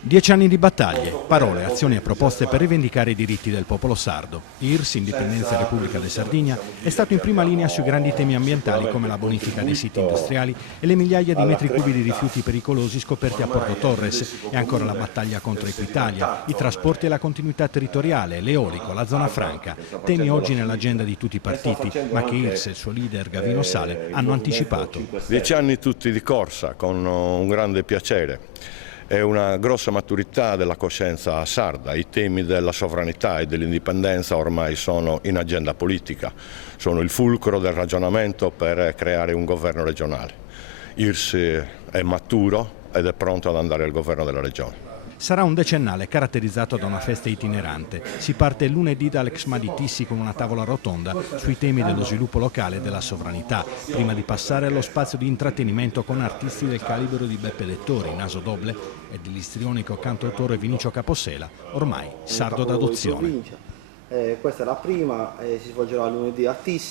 10 anni di battaglie, parole, azioni e proposte per rivendicare i diritti del popolo sardo. IRS, Indipendenza e Repubblica di Sardegna, è stato in prima linea sui grandi temi ambientali come la bonifica dei siti industriali e le migliaia di metri cubi di rifiuti pericolosi scoperti a Porto Torres, e ancora la battaglia contro Equitalia, i trasporti e la continuità territoriale, l'eolico, la zona franca, temi oggi nell'agenda di tutti i partiti, ma che IRS e il suo leader Gavino Sale hanno anticipato. 10 anni tutti di corsa, con un grande piacere. È una grossa maturità della coscienza sarda, i temi della sovranità e dell'indipendenza ormai sono in agenda politica, sono il fulcro del ragionamento per creare un governo regionale. IRS è maturo ed è pronto ad andare al governo della regione. Sarà un decennale caratterizzato da una festa itinerante. Si parte lunedì dall'Exma di Tissi con una tavola rotonda sui temi dello sviluppo locale e della sovranità, prima di passare allo spazio di intrattenimento con artisti del calibro di Beppe Lettori, Naso Doble, e dell'istrionico cantautore Vinicio Capossela, ormai sardo d'adozione. Questa è la prima, si svolgerà lunedì a Tissi.